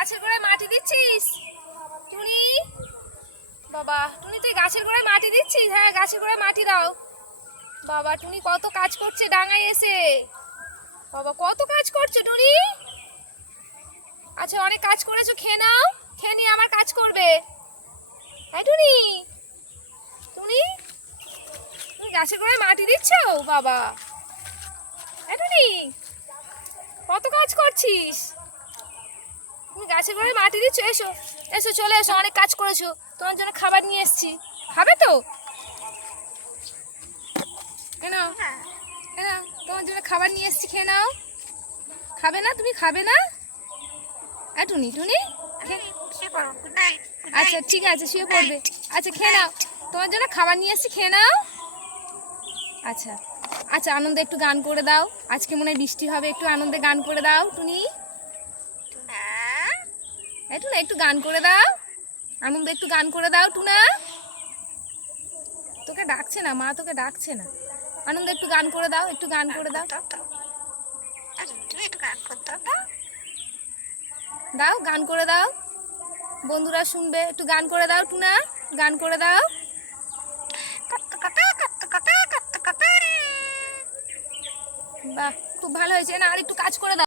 গাছের গোড়ায় মাটি দিচ্ছিস? টুনি বাবা, টুনি তুই গাছের গোড়ায় মাটি দিচ্ছিস? হ্যাঁ, গাছের গোড়ায় মাটি দাও। বাবা, টুনি কত কাজ করছে ডাঙায় এসে। বাবা, কত কাজ করছে টুনি। আচ্ছা, অনেক কাজ করেছো, খেয়ে নাও। খেয়ে নিয়ে আমার কাজ করবে। হ্যাঁ টুনি, টুনি তুমি গাছের গোড়ায় মাটি দিচ্ছ? বাবা, হ্যাঁ টুনি কত কাজ করছিস। তুমি গাছের গোড়ায় মাটি দিচ্ছ। এসো এসো, চলে এসো, অনেক কাজ করেছো। তোমার জন্য খাবার নিয়ে এসেছি, খাবে তো? নাও, নাও, তোমার জন্য খাবার নিয়ে এসেছি, খেয়ে নাও। খাবে না? তুমি খাবে না? হ্যাঁ টুনি, টুনি আচ্ছা ঠিক আছে, শুয়ে পড়বে। আচ্ছা খেয়ে নাও, তোমার জন্য খাবার নিয়ে এসেছি, খেয়ে নাও। আচ্ছা আচ্ছা, আনন্দে একটু গান করে দাও। আজকে মনে হয় বৃষ্টি হবে, একটু আনন্দে গান করে দাও টুনি। একটু না, একটু গান করে দাও, আনন্দে একটু গান করে দাও টুনা। তোকে ডাকছে না মা, তোকে ডাকছে না। আনন্দ একটু গান করে দাও, একটু গান করে দাও। দাও, গান করে দাও, বন্ধুরা শুনবে। একটু গান করে দাও টুনা, গান করে দাও। বাহ, খুব ভালো হয়েছে না, আর একটু কাজ করে দাও।